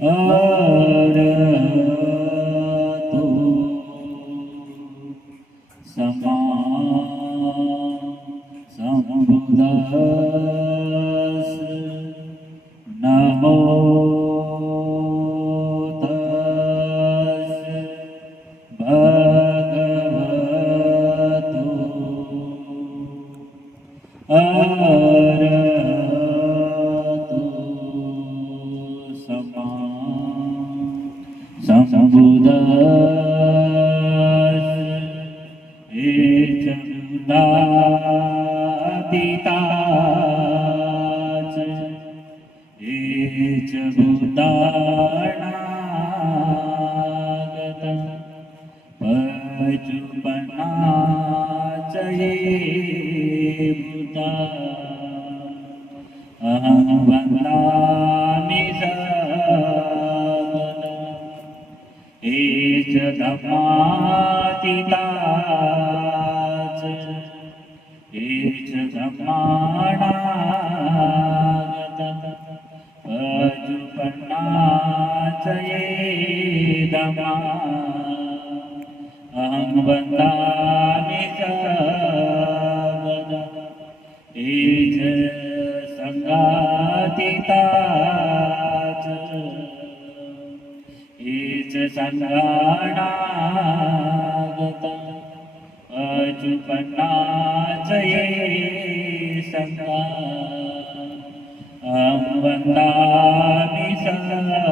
अरहतो सम्मा सम्बुद्धास्स नमो तस्स भगवतो अरहतो सम्मा सम्बुद्धास्स H भूतातीताच H भूतानागत पचुपन्नाच ये भूता अहं वन्दामि सर्वदा एच धम्मातीताच एच धम्मानागत पचुपन्नाच ये धम्मा अहं वन्दामि सर्वदा एच संघातीताच एच संघानागत पचुपन्नाच ये संघा अहं वन्दामि सर्वदा।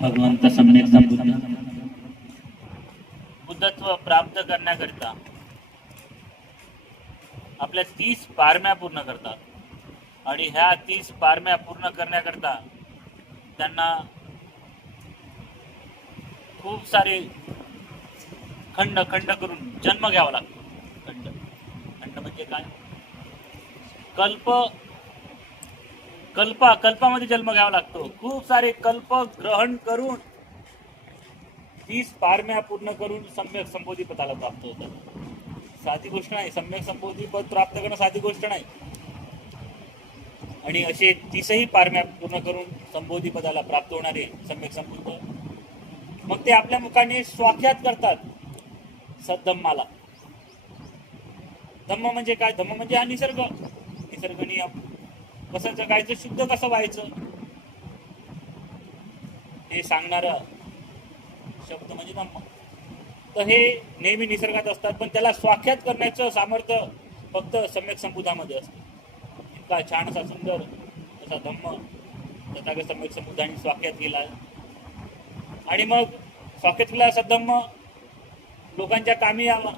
भगवंत सम्यक संबुद्ध बुद्धत्व प्राप्त करण्याकरिता आपल्या 30 पारम्या पूर्ण करतात आणि ह्या 30 पारम्या पूर्ण करण्याकरता त्यांना खूप सारे खंड खंड करून जन्म घ्यावा लागतो। खंड खंड म्हणजे काय? कल्पामध्ये जन्म घ्यावा लागतो। खूप सारे कल्प ग्रहण करून 30 पारम्या पूर्ण करून सम्यक संबोधी पदाला प्राप्त होतात। साधी गोष्ट नाही, सम्यक संबोधी पद प्राप्त करणं साधी गोष्ट नाही। आणि असे 30ही पारम्या पूर्ण करून संबोधी पदाला प्राप्त होणारे सम्यक संबुद्ध मग ते आपल्या मुखाने स्वाख्यात करतात सद्धम्माला। धम्म म्हणजे काय? धम्म म्हणजे हा निसर्ग नियम। कसं जगायचं, शुद्ध कसं व्हायचं हे सांगणारा शब्द म्हणजे धम्म। तर हे नेहमी निसर्गात असतात, पण त्याला स्वाख्यात करण्याचं सामर्थ्य फक्त सम्यक संबुद्धामध्ये असतं। इतका छान असा सुंदर असा धम्म तथागत सम्यक संबुद्धांनी स्वाख्यात केला आहे। आणि मग स्वाख्यात केला असा धम्म लोकांच्या कामी यावा,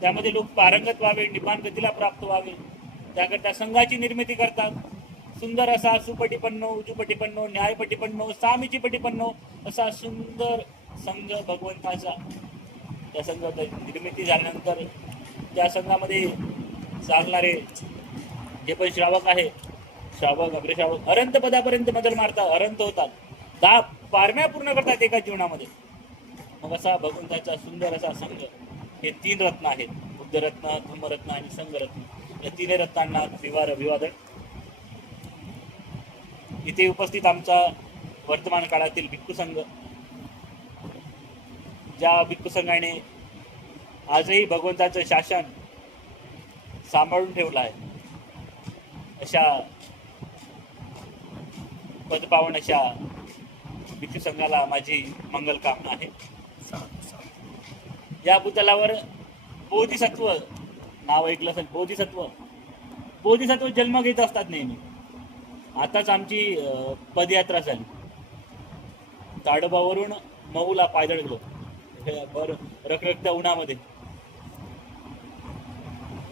त्यामध्ये लोक पारंगत व्हावे, निपान गतीला प्राप्त व्हावे, त्याकरता संघाची निर्मिती करतात। सुंदर असा सुपटीपन्नो, उजुपटीपन्नो, न्यायपटीपन्नो, सामीचीपटीपन्नो असा सुंदर संघ भगवंताचा। त्या संघाची निर्मिती झाल्यानंतर त्या संघामध्ये चालणारे जे पण श्रावक आहे, श्रावक अग्रश्रावक अरंत पदापर्यंत बदल मारतात, अरंत होतात, 10 पारम्या पूर्ण करतात एका जीवनामध्ये। मग असा भगवंताचा सुंदर असा संघ। हे 3 रत्न आहेत, बुद्धरत्न, धम्मरत्न आणि संघरत्न। या 3 रत्नांना विवादन इथे उपस्थित आमचा वर्तमान काळातील भिक्खू संघ, ज्या भिक्खू संघाने आजही भगवंताचं शासन सांभाळून ठेवलं आहे, अशा पदपावन अशा भिक्खू संघाला माझी मंगल कामना आहे। या भूतलावर बोधिसत्व नाव ऐकलं असेल, बोधिसत्व जन्म घेत असतात नेहमी। आताच आमची पदयात्रा झाली, ताडोबावरून मऊला पायदळ गेलो रखरखत्या उन्हामध्ये।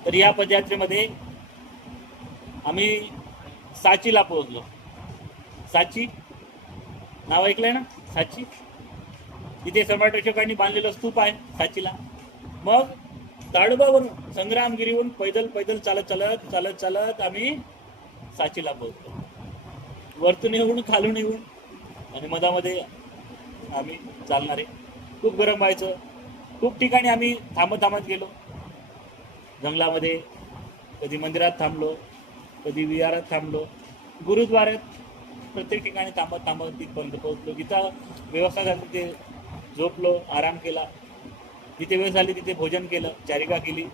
तर या पदयात्रेमध्ये आम्ही साचीला पोहोचलो। साची नाव ऐकलंय ना? साची तिथे सम्राट अशोकांनी बांधलेलं स्तूप आहे साचीला। मग ताडोबावरून संग्रामगिरीवरून पैदल चालत आम्ही साचीला पोहोचलो। वरतून येऊन खालून येऊन आणि मधामध्ये आम्ही चालणारे। खूप गरम व्हायचं, खूप ठिकाणी आम्ही थांबत गेलो, जंगलामध्ये, कधी मंदिरात थांबलो, कधी विहारात थांबलो, गुरुद्वाऱ्यात, प्रत्येक ठिकाणी थांबत तिथपर्यंत पोहोचलो. जिथं व्यवस्था झाली तिथे झोपलो, आराम केला. जिथे वेळ झाली तिथे भोजन केलं, चारिका केली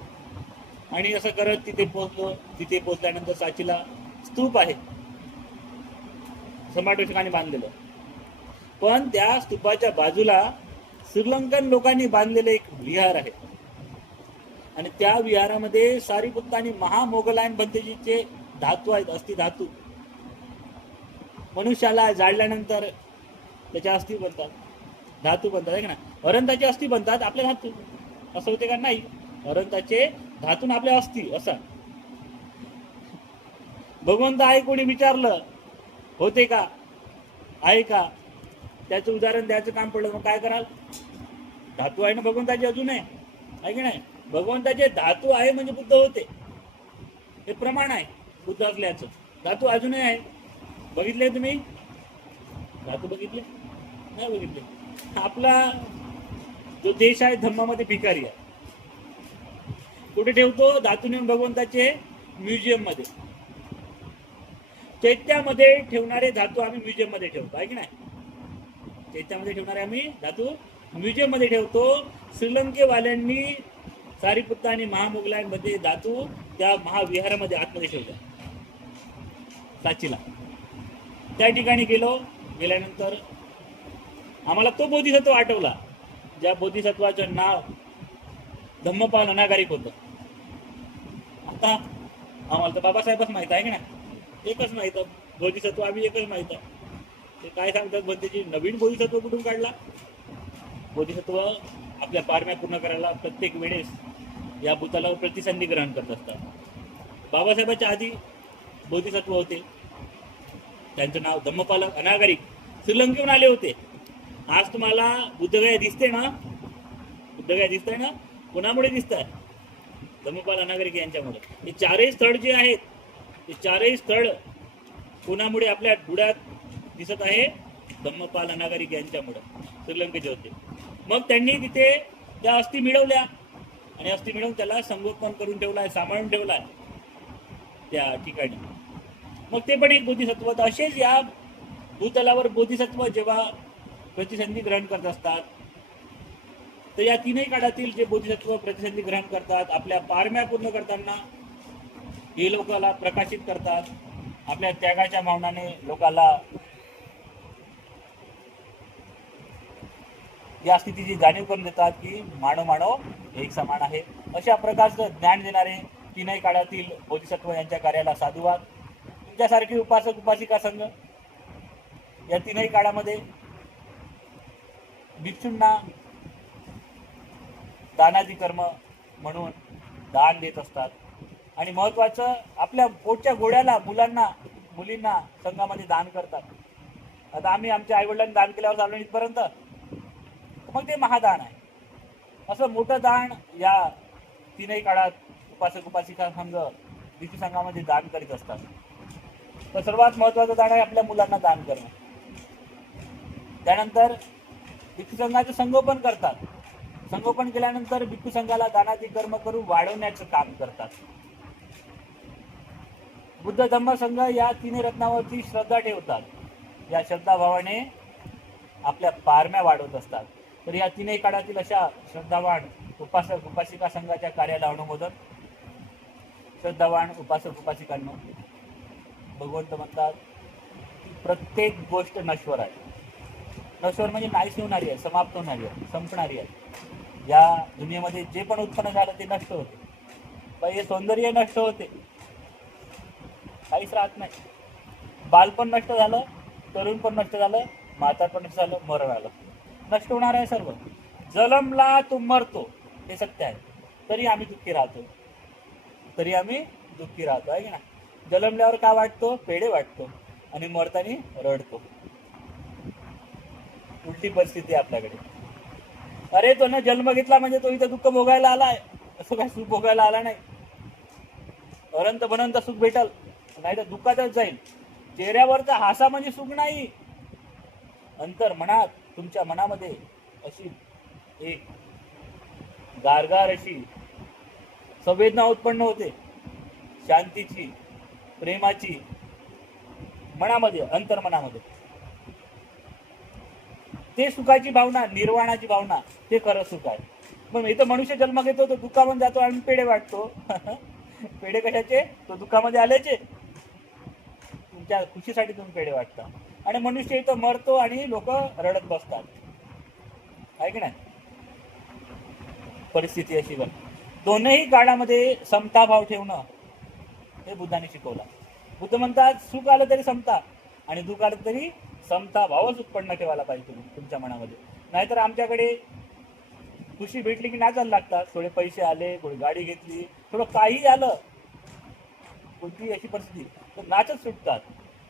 आणि असं करत तिथे पोहोचलो. तिथे पोहोचल्यानंतर साचीला स्तूप आहे, समाट ठिकाणी बांधलेलं, पण त्या स्तूपाच्या बाजूला श्रीलंकन लोकांनी बांधलेलं एक विहार आहे आणि त्या विहारामध्ये सारीपुत्त आणि महामोगलायन बंतेजीचे धातू आहेत, अस्थि धातू. मनुष्याला जाळल्यानंतर त्याच्या अस्थि बनतात, धातू बनतात आहे ना. अरंताचे अस्थि बनतात, आपले धातू असं होते का? नाही, अरंताचे धातून आपले अस्थि असा. भगवंत आहे कोणी विचारलं होते का, आहे का, त्याचं उदाहरण द्यायचं काम पडलं, मग काय कराल? धातू आहे ना भगवंताचे, अजून आहे की नाही? भगवंताचे धातू आहे म्हणजे बुद्ध होते, हे प्रमाण आहे बुद्ध असल्याचं. धातू अजूनही आहे. बघितले तुम्ही धातू? बघितले नाही? बघितले. आपला जो देश आहे धम्मामध्ये भिकारी आहे. कुठे ठेवतो? धातू नेऊन भगवंताचे म्युझियम मध्ये, चैत्यामध्ये ठेवणारे धातू आम्ही म्युझियम मध्ये ठेवतो, आहे की नाही? चैत्यामध्ये ठेवणारे आम्ही धातू म्युझियम मध्ये ठेवतो. श्रीलंकेवाल्यांनी सारीपुत्त आणि महामोगलांमध्ये धातू त्या महाविहारामध्ये आतमध्ये ठेवल्या, साचीला. त्या ठिकाणी गेल्यानंतर आम्हाला तो बोधिसत्व आठवला, ज्या बोधिसत्वाचं नाव धम्मपाल अनागारिक होतं. आता आम्हाला तर बाबासाहेबच माहित आहे की नाही? एकच माहित आहे बोधिसत्व, आम्ही एकच माहित आहे. ते काय सांगतात बंतेजी, नवीन बोधिसत्व कुठून काढला? बोधिसत्व आपल्या पारम्या पूर्ण करायला प्रत्येक वेळेस या भूतलावर प्रतिसंधी ग्रहण करत असतात. बाबासाहेबांच्या आधी बोधिसत्व होते, त्यांचं नाव धम्मपाल अनागारिक, श्रीलंकेहून आले होते. आज तुम्हाला बुद्धगया दिसते ना? बुद्धगया दिसतंय ना? कोणामुळे दिसत आहे? धम्मपाल अनागारिक यांच्यामुळे. हे चारही स्थळ जे आहेत, ते चारही स्थळ कोणामुळे आपल्या डोळ्यात दिसत आहे? धम्मपाल अनागारिक यांच्यामुळे, श्रीलंकेचे होते. मग त्यांनी तिथे त्या अस्थि मिळवल्या आणि अस्थि मिळवून त्याला संगोपन करून ठेवलाय, सांभाळून ठेवलाय त्या ठिकाणी. मग ते पण एक बोधिसत्व. असेच या भूतलावर बोधिसत्व जेव्हा प्रतिसंधी ग्रहण करत असतात, तर या तीनही काळातील जे बोधिसत्व प्रतिसंधी ग्रहण करतात, आपल्या पारम्या पूर्ण करताना हे लोकांना प्रकाशित करतात, आपल्या त्यागाच्या भावनाने लोकांना या स्थितीची जाणीव करून देतात की मानव एक समान आहे. अशा प्रकारचं ज्ञान देणारे तीनही काळातील बोधिसत्व यांच्या कार्याला साधुवाद. तुमच्यासारखी उपासक उपासिका संघ या तीनही काळामध्ये भिक्षूंना दानादी कर्म म्हणून दान देत असतात. आणि महत्वाचं, आपल्या पोटच्या गोड्याला, मुलींना संघामध्ये दान करतात. आता आम्ही आमच्या आईवडिलांनी दान केल्यावर चाललो इथपर्यंत, मग ते महादान आहे. असं मोठं दान या तीनही काळात उपासक उपासिका संघ भिक्षू संघामध्ये दान करीत असतात. तर सर्वात महत्वाचं दान आहे आपल्या मुलांना दान करणं. त्यानंतर भिक्षू संघाचं संगोपन करतात. संगोपन केल्यानंतर भिक्षू संघाला दानादी कर्म करून वाढवण्याचं काम करतात. बुद्ध धम्म संघ या तिन्ही रत्नावरती श्रद्धा ठेवतात. या श्रद्धाभावाने आपल्या पारम्या वाढवत असतात. तर या तीनही काळातील अशा श्रद्धावान उपासक उपासिका संघाच्या कार्याला अनुमोदन. श्रद्धावान उपासक उपासिकांना भगवंत म्हणतात, प्रत्येक गोष्ट नश्वर आहे. नश्वर म्हणजे नाहीशी होणारी आहे, समाप्त होणारी आहे, संपणारी आहे. या दुनियेमध्ये जे पण उत्पन्न झालं ते नष्ट होते. हे सौंदर्य नष्ट होते, काहीच राहत नाही. बालपण नष्ट झालं, तरुण पण नष्ट झालं, म्हातार पण नष्ट झालं, मरण आलं, नष्ट होणार आहे सर्व. जलमला तो मरतो, हे सत्य आहे. तरी आम्ही दुःखी राहतो, आहे की ना? जलमल्यावर का वाटतो? पेढे वाटतो आणि मरताना रडतो. उलटी परिस्थिती आहे आपल्याकडे. अरे तो ना जन्म घेतला म्हणजे तो इथं दुःख भोगायला आलाय, असं काय सुख भोगायला आला नाही. अनंत बनंत सुख भेटल, नाही तर दुःखातच जाईल. चेहऱ्यावरचा हासा म्हणजे सुख नाही. तुमच्या मनामध्ये अशी एक गारगार अशी संवेदना उत्पन्न होते, शांतीची, प्रेमाची, मनामध्ये, अंतर्मनामध्ये. ते सुखाची भावना, निर्वाणाची भावना, ते खरं सुख आहे. पण इथं मनुष्य जन्म घेतो, तो दुःखामध्ये जातो आणि पेढे वाटतो. पेढे कशाचे? तो दुःखामध्ये आल्याचे, तुमच्या खुशीसाठी तुम्ही पेढे वाटता. आणि मनुष्य इथं मरतो आणि लोक रडत बसतात, आहे की नाही? परिस्थिती अशी बघ. दोनही काळामध्ये समताभाव ठेवणं हे बुद्धाने शिकवलं. बुद्ध म्हणतात सुख आलं तरी समता आणि दुःख आलं तरी समता भावच उत्पन्न ठेवायला पाहिजे तुम्ही तुमच्या मनामध्ये. नाहीतर आमच्याकडे खुशी भेटली की नाचायला लागतात, थोडे पैसे आले, थोडी गाडी घेतली, थोडं काही आलं, कोणती अशी परिस्थिती, तर नाचत सुटतात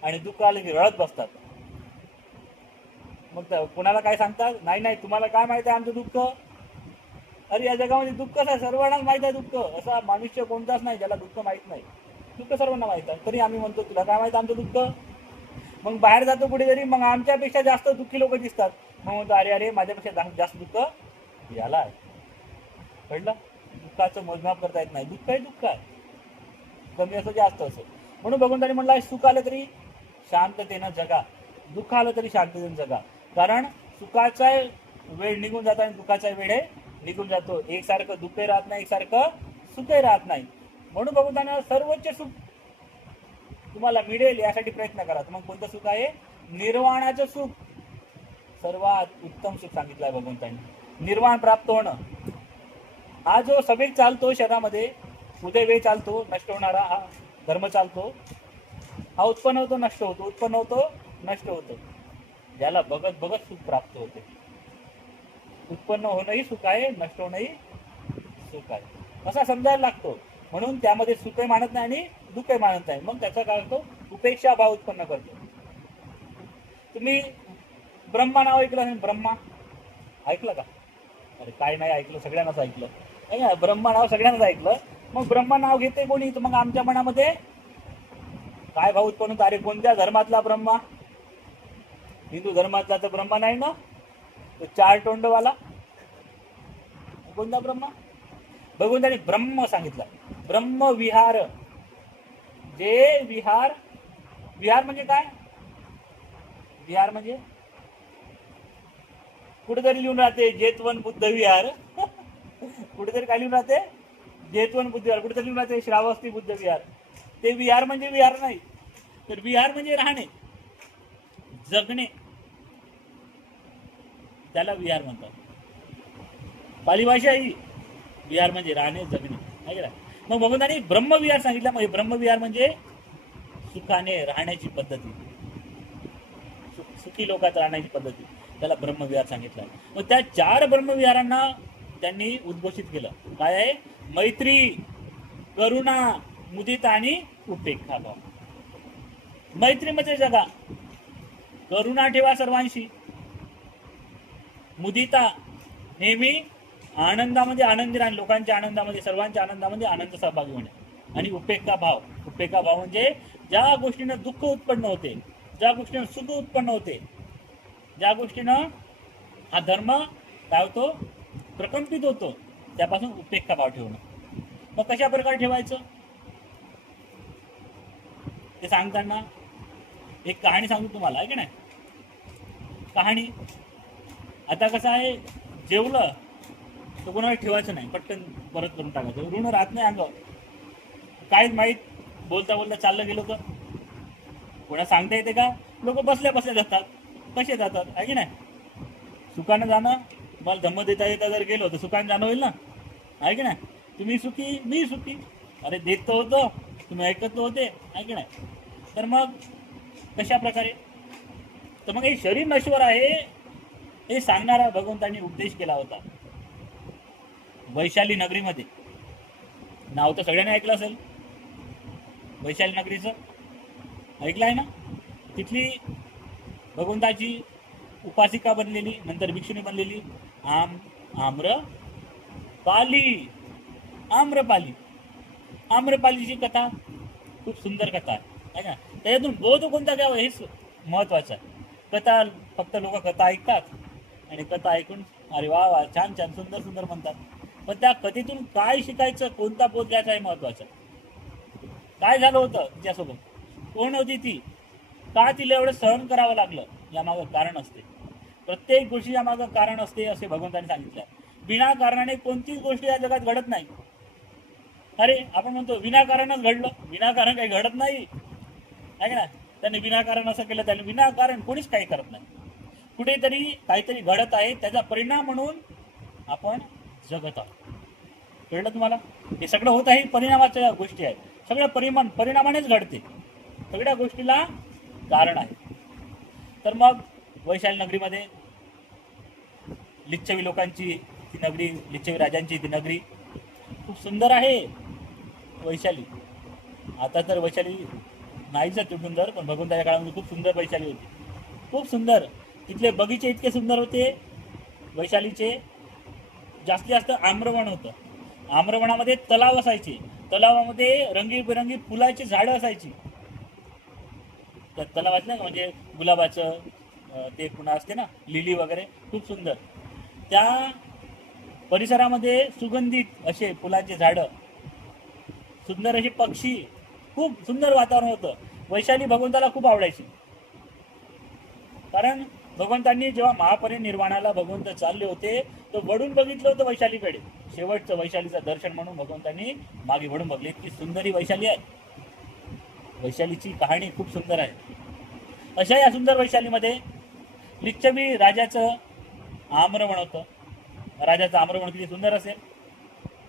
आणि दुःख आलं की रडत बसतात. मग कोणाला काय सांगतात? नाही नाही, तुम्हाला काय माहित आहे आमचं दुःख? अरे या जगामध्ये दुःखच आहे, सर्वांनाच माहित आहे दुःख. असा मनुष्य कोणताच नाही ज्याला दुःख माहित नाही. दुःख सर्वांना माहित आहे, तरी आम्ही म्हणतो तुला काय माहित आमचं दुःख? मग बाहेर जातो कुठेतरी, मग आमच्यापेक्षा जास्त दुःखी लोक दिसतात, मग म्हणतो अरे अरे माझ्यापेक्षा जास्त दुःख याला आहे. कळलं? दुःखाचं मोजमाप करता येत नाही. दुःख आहे दुःख आहे, कमी असं जास्त असं. म्हणून भगवंतांनी म्हणलं सुख आलं तरी शांततेनं जगा, दुःख आलं तरी शांततेनं जगा. कारण सुखाचा वेळ निघून जातो आणि दुःखाचा वेळ हे निघून जातो. एकसारखं दुःखही राहत नाही, एकसारखं सुखही राहत नाही. म्हणून भगवंतांना सर्वोच्च सुख तुम्हाला मिळेल यासाठी प्रयत्न करा. मग कोणतं सुख आहे? निर्वाणाचं सुख, सर्वात उत्तम सुख सांगितलं आहे भगवंतांनी. निर्वाण प्राप्त होणं. हा जो सवेग चालतो शरीरामध्ये, उदयवेग चालतो, नष्ट होणारा हा धर्म चालतो, हा उत्पन्न होतो, नष्ट होतो, उत्पन्न होतो, नष्ट होतो. ज्याला बघत बघत सुख प्राप्त होते. उत्पन्न होणंही सुख आहे, नष्ट होणंही सुख आहे, असा समजायला लागतो. म्हणून त्यामध्ये सुखही मानत नाही आणि दुःखही मानत नाही. मग त्याचा काय होतो? उपेक्षा भाव उत्पन्न करतो. तुम्ही ब्रह्मा नाव ऐकलं नाही? ब्रह्मा ऐकलं का? अरे काय नाही ऐकलं, सगळ्यांनाच ऐकलं. नाही, ब्रह्मा नाव सगळ्यांनाच ऐकलं. मग ब्रह्मा नाव घेते कोणी? तर मग आमच्या मनामध्ये काय भाव उत्पन्न होतो? अरे कोणत्या धर्मातला ब्रह्मा? हिंदू धर्मातला तर ब्रह्मा नाही ना, तो चार तोंडवाला कोणता ब्रह्मा? भगवंतांनी ब्रह्म सांगितलं. ब्रह्म विहार. जे विहार, विहार म्हणजे काय? विहार म्हणजे कुठेतरी लिहून राहते जेतवन बुद्ध विहार. कुठेतरी काय लिहून राहते? जेतवन बुद्ध विहार. कुठेतरी लिहून राहते श्रावस्ती बुद्ध विहार. ते विहार म्हणजे विहार नाही, तर विहार म्हणजे राहणे, जगणे, त्याला विहार म्हणतात. पाली भाषा ही विहार म्हणजे राहणे, जगणे, आहे का? मग भगवंतांनी ब्रह्मविहार सांगितलं. मग ब्रह्मविहार म्हणजे सुखाने राहण्याची पद्धती, सुखी लोकात राहण्याची पद्धती, त्याला ब्रह्मविहार सांगितलं. मग त्या चार ब्रह्मविहारांना त्यांनी उद्घोषित केलं. काय आहे? मैत्री, करुणा, मुदिता आणि उपेक्षा भाव. मैत्रीमध्ये जगा, करुणा ठेवा सर्वांशी, मुदिता नेहमी आनंदामध्ये आनंदी राहणे, लोकांच्या आनंदामध्ये, सर्वांच्या आनंदामध्ये आनंद सहभागी होणे. आणि उपेक्षा भाव. उपेक्षा भाव म्हणजे ज्या गोष्टीनं दुःख उत्पन्न होते, ज्या गोष्टीनं सुख उत्पन्न होते, ज्या गोष्टीनं हा धर्म काय होतो? प्रकंपित होतो, त्यापासून उपेक्षा भाव ठेवणं. मग कशा प्रकारे ठेवायचं ते सांगताना एक कहाणी सांगतो तुम्हाला, आहे की नाही? कहाणी. आता कसं आहे, जेवलं तर कोणाला ठेवायचं नाही, पटकन परत करून टाकायचं, ऋण राहत नाही अंगावर. काहीच माहीत, बोलता बोलता चाललं गेलो तर कोणा सांगता येते का? लोक बसल्या बसल्या जातात, कसे जातात, आहे की नाही? सुखानं जाणं, मला धम्म देता येता जर गेलो तर सुखानं जाणं होईल ना, आहे की नाही? तुम्ही सुखी, मी सुखी. अरे देत तर होतं, तुम्ही ऐकत तर होते, आहे की नाही? तर मग कशा प्रकारे? तर मग हे शरीर नश्वर आहे हे सांगणारा भगवंतांनी उपदेश केला होता वैशाली नगरीमध्ये. नाव तर सगळ्यांनी ऐकलं असेल वैशाली नगरीचं, ऐकलं आहे ना? तिथली भगवंताची उपासिका बनलेली, नंतर भिक्षुणी बनलेली आम्रपाली. आम्रपालीची कथा खूप सुंदर कथा आहे ना. त्याच्यातून बोध कोणता घ्यावा हेच महत्वाचं आहे. कथा फक्त लोक कथा ऐकतात आणि कथा ऐकून अरे वा वा छान छान सुंदर सुंदर म्हणतात, पण त्या कथेतून काय शिकायचं, कोणता बोध घ्यायचा हे महत्वाचं. काय झालं होतं तिच्यासोबत, कोण होती ती, का तिला एवढं सहन करावं लागलं, यामागं कारण असते. प्रत्येक गोष्टी यामागं कारण असते असे भगवंतांनी सांगितलं. बिना कारणाने कोणतीच गोष्ट या जगात घडत नाही. अरे आपण म्हणतो विनाकारणच घडलं, विनाकारण काही घडत नाही आहे ना. त्याने विनाकारण असं केलं, त्याने विनाकारण कोणीच काही करत नाही. कुठेतरी काहीतरी घडत आहे, त्याचा परिणाम म्हणून आपण जगत आहोत. कळलं तुम्हाला? हे सगळं होत आहे परिणामाच्या गोष्टी आहेत. सगळं परिणामानेच घडते. सगळ्या गोष्टीला कारण आहे. तर मग वैशाली नगरीमध्ये लिच्छवी लोकांची ती नगरी, लिच्छवी राजांची ती नगरी खूप सुंदर आहे वैशाली. आता तर वैशाली नाहीच आहे सुंदर, पण भगवंताच्या काळामध्ये खूप सुंदर वैशाली होती, खूप सुंदर. तिथले बगीचे इतके सुंदर होते वैशालीचे. जास्तीत जास्त आम्रवण होतं. आम्रवणामध्ये तलाव असायचे, तलावामध्ये रंगीबेरंगी फुलाची झाडं असायची. त्या तलावात ना म्हणजे गुलाबाचं ते पुन्हा असते ना लिली वगैरे, खूप सुंदर. त्या परिसरामध्ये सुगंधित असे फुलांचे झाडं, सुंदर असे पक्षी, खूप सुंदर वातावरण होतं. वैशाली भगवंताला खूप आवडायची. कारण भगवंतांनी जेव्हा महापरिनिर्वाणाला भगवंत चालले होते तर वडून बघितलं होतं वैशालीकडे. शेवटचं वैशालीचं दर्शन म्हणून भगवंतांनी मागे वडून बघले. इतकी सुंदर वैशाली आहे. वैशालीची कहाणी खूप सुंदर आहे. अशा या सुंदर वैशालीमध्ये लिच्छवी राजाचं आम्रवण होतं. राजाचं आम्रवण किती सुंदर असेल.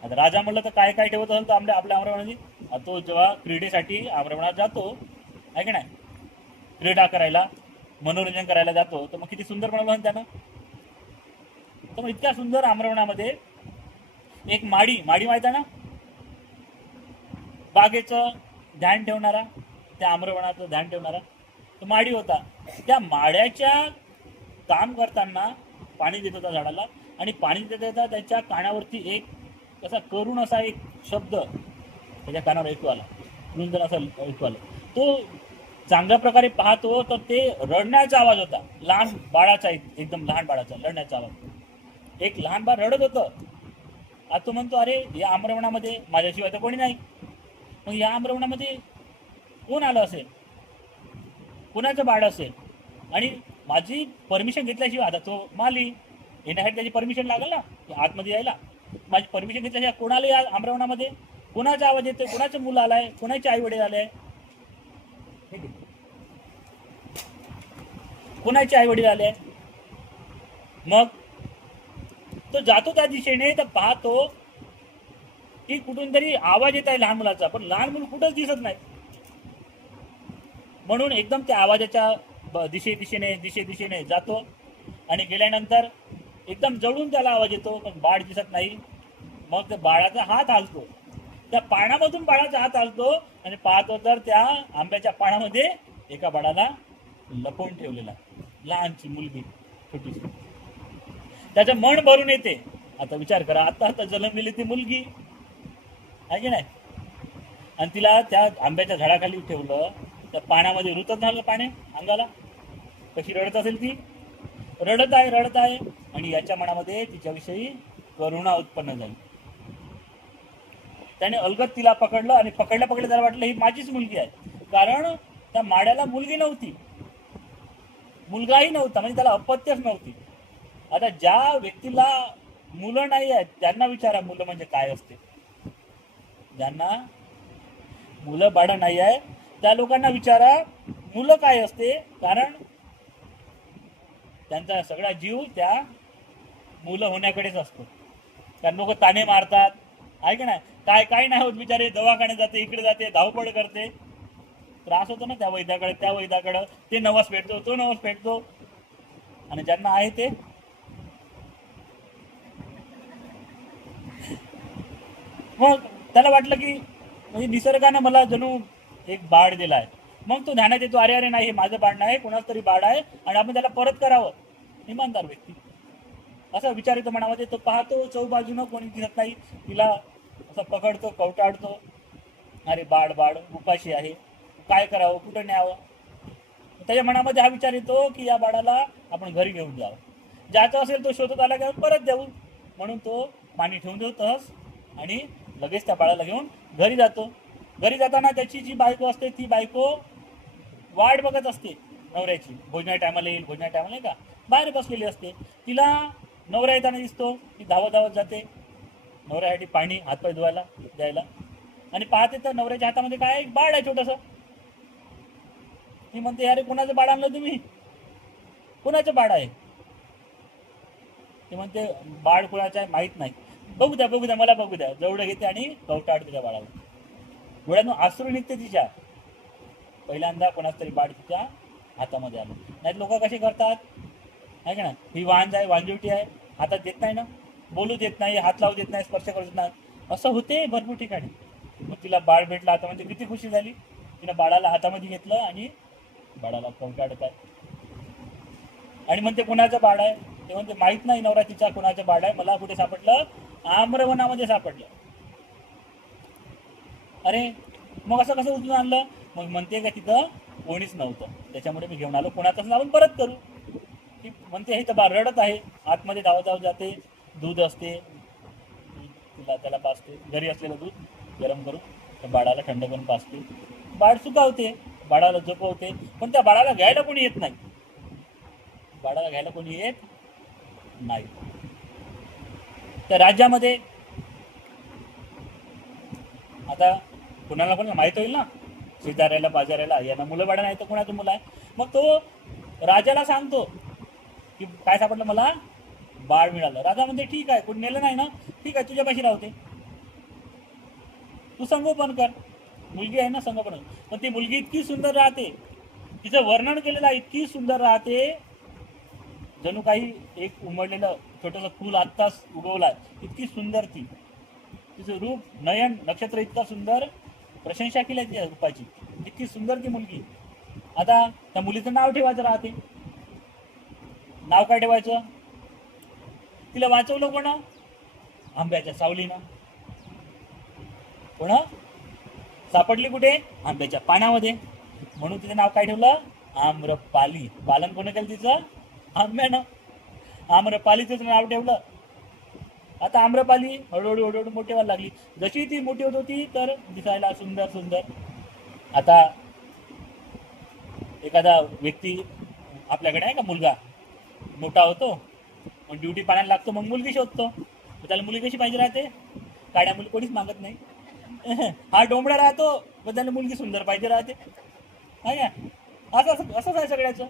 आता राजा म्हणलं तर काय काय ठेवत असेल तर आपल्या आम्रवणाची. तो जेव्हा क्रीडेसाठी आम्रवणात जातो आहे की नाही, क्रीडा करायला, मनोरंजन करायला जातो, तर मग किती सुंदर बनवलं त्यानं. तर मग इतक्या सुंदर आम्रवणामध्ये एक माडी माहिती आहे ना, बागेचं ध्यान ठेवणारा, त्या आम्रवणाचं ध्यान ठेवणारा तो माडी होता. त्या माड्याच्या काम करताना पाणी देत होता झाडाला, आणि पाणी देत होता त्याच्या कानावरती एक असा करुण असा एक शब्द त्याच्या कानावर ऐकू आला, रुंदन असा ऐकू आला. तो चांगल्या प्रकारे पाहतो तर ते रडण्याचा आवाज होता, लहान बाळाचा, एकदम लहान बाळाचा रडण्याचा आवाज. एक लहान बाळ रडत होतं. आता तो म्हणतो, अरे या आम्रवणामध्ये माझ्याशिवाय तर कोणी नाही, मग या आम्रवणामध्ये कोण आलं असेल, कोणाचं बाळ असेल, आणि माझी परमिशन घेतल्याशिवाय, आता तो माली येण्यासाठी त्याची परमिशन लागेल ना आतमध्ये यायला, माझी परमिशन घेतल्याशिवाय कोण आलं या आम्रवणामध्ये, कोणाचा आवाज येतोय, कोणाचं मुलं आलाय, कोणाचे आई वडील आले, कोणाचे आई वडील आले. मग तो जातो त्या दिशेने तर पाहतो की कुठून तरी आवाज येत आहे लहान मुलाचा, पण लहान मुलं कुठंच दिसत नाही. म्हणून एकदम त्या आवाजाच्या दिशेने जातो, आणि गेल्यानंतर एकदम जवळून त्याला आवाज येतो, पण बाळ दिसत नाही. मग त्या बाळाचा हात हालतो, त्या पानामधून बाळाचा हात हालतो, आणि पाहतो तर त्या आंब्याच्या पानामध्ये एका बाळाला लपवून ठेवलेला, लहानची मुलगी छोटीशी. त्याचं मन भरून येते. आता विचार करा, आता जन्मलेली ती मुलगी आहे की नाही, आणि तिला त्या आंब्याच्या झाडाखाली ठेवलं, त्या पाण्यामध्ये रुतत झालं पाणी अंगाला. कशी रडत असेल ती, रडत आहे, आणि याच्या मनामध्ये तिच्याविषयी करुणा उत्पन्न झाली. त्याने अलगद तिला पकडलं, आणि पकडल्या त्याला वाटलं ही माझीच मुलगी आहे. कारण त्या माड्याला मुलगी नव्हती, मुलगाही नव्हता, म्हणजे त्याला अपत्यच नव्हती. आता ज्या व्यक्तीला मुलं नाही आहेत त्यांना विचारा मुलं म्हणजे काय असते. ज्यांना मुलं बाळं नाही आहे त्या लोकांना विचारा मुलं काय असते. कारण त्यांचा सगळा जीव त्या मुलं होण्याकडेच असतो. कारण लोक ताने मारतात आहे की नाही, काय नाही होत बिचारे, दवाखान्यात जाते, इकडे जाते, धावपळ करते, त्रास होतो ना त्या वैद्याकडे, ते नवस पेटतो, तो नवस पेटतो, आणि ज्यांना आहे ते मग त्याला वाटलं की म्हणजे निसर्गानं मला जणू एक बाळ दिलाय. मग तो ध्यानात येतो, अरे नाही, हे माझं बाळ नाही, कोणाच तरी बाळ आहे, आणि आपण त्याला परत करावं. इमानदार व्यक्ती असा विचार येतो मनामध्ये. तो पाहतो चौबाजूनं कोणी दिसत नाही, तिला असं पकडतो, कवटाळतो, अरे बाळ उपाशी आहे, काय करावं, कुठं न्यावं. त्याच्या मनामध्ये हा विचार येतो की या बाळाला आपण घरी घेऊन जावं, ज्याचं असेल तो शोधत आला की परत देऊ. म्हणून तो पाणी ठेवून देतो तस आणि लगेच त्या बाळाला घेऊन घरी जातो. घरी जाताना त्याची जी बायको असते ती बायको वाट बघत असते नवऱ्याची. भोजना टायमाला येईल, भोजना टायमाला नाही का बाहेर बसलेली असते. तिला नवरा येताना दिसतो, ती धावत धावत जाते नवऱ्यासाठी पाणी हातपाय धुवायला द्यायला, आणि पाहते तर नवऱ्याच्या हातामध्ये काय एक बाळ आहे छोटंसं. ती म्हणते, अरे कोणाचं बाळ आणलं तुम्ही, कोणाचं बाळ आहे? ते म्हणते, बाळ कोणाचं आहे माहीत नाही, बघू द्या बघू द्या, मला बघू द्या. जवळ घेते आणि कवटाळते त्या बाळाला. डोळ्यातून अश्रू निघते तिच्या. पहिल्यांदा कोणाचं तरी बाळ तिच्या हातामध्ये आलं. नाही लोक कसे करतात आहे का ना, ही वांज आहे, वांजुटी आहे, हातात देत नाही ना, बोलू देत नाही, हात लावू देत नाही, स्पर्श करू देत नाही, असं होते भरपूर ठिकाणी. मग तिला बाळ भेटलं हातामध्ये, किती खुशी झाली. तिनं बाळाला हातामध्ये घेतलं आणि बाळाला कवटाळत आहे आणि म्हणते कोणाचं बाळ आहे? ते म्हणते माहित नाही नवरा तिच्या कोणाचं बाळ आहे, मला कुठे सापडलं, आम्रवनामध्ये सापडलं. अरे मग असं कसं उचलून आणलं? मग म्हणते का तिथं कोणीच नव्हतं, त्याच्यामुळे मी घेऊन आलो, कोणाचं आपण परत करू. ती म्हणते हे तर बाळ रडत आहे, आतमध्ये धावत धावत जाते, दूध असते तिला, त्याला पाजते, घरी असलेलं दूध गरम करून त्या बाळाला थंड करून पाजते. बाळ सुकावते, बाळाला झोपवते, पण त्या बाळाला घ्यायला कोणी येत नाही. बाळाला घ्यायला कोणी येत नाही. त्या राज्यामध्ये आता कुणाला पण माहीत होईल ना, शेजाऱ्याला पाजाऱ्याला, यांना मुलं बाळा नाही तर कोणाचं मुलं आहे. मग तो राजाला सांगतो की काय सापडलं, मला बाळ मिळालं. राजा म्हणते ठीक आहे, कोणी नेलं नाही ना, ठीक आहे तुझ्यापाशी राहते, तू संगोपन कर. मुलगी आहे ना संगोपन. पण ती मुलगी इतकी सुंदर राहते, तिचं वर्णन केलेलं आहे, इतकी सुंदर राहते जणू काही एक उमडलेलं छोटंसं फूल आत्ताच उगवलाय, इतकी सुंदर ती. तिचं रूप, नयन, नक्षत्र इतका सुंदर, प्रशंसा केली तिच्या रूपाची, इतकी सुंदर ती मुलगी. आता त्या मुलीचं नाव ठेवायचं राहते. नाव काय ठेवायचं? तिला वाचवलं कोण? आंब्याच्या सावलीनं. कोण सापडली कुठे? आंब्याच्या पानामध्ये. म्हणून तिचं नाव काय ठेवलं? आम्रपाली. पालन कोण केलं तिचं? आंब्यानं. आम्रपालीचं नाव ठेवलं. आता आम्रपाली हळूहळू हळूहळू मोठी व्हायला लागली. जशी ती मोठी होत होती तर दिसायला सुंदर सुंदर. आता एखादा व्यक्ती आपल्याकडे आहे का, मुलगा मोठा होतो, मग ड्युटी पाण्याला लागतो, मग मुलगी शोधतो. त्याला मुलगी कशी पाहिजे राहते? काड्या मुली कोणीच मागत नाही. हा डोंबडा राहतो, पण त्याला मुलगी सुंदर पाहिजे राहते. हा का, असंच आहे सगळ्याचं.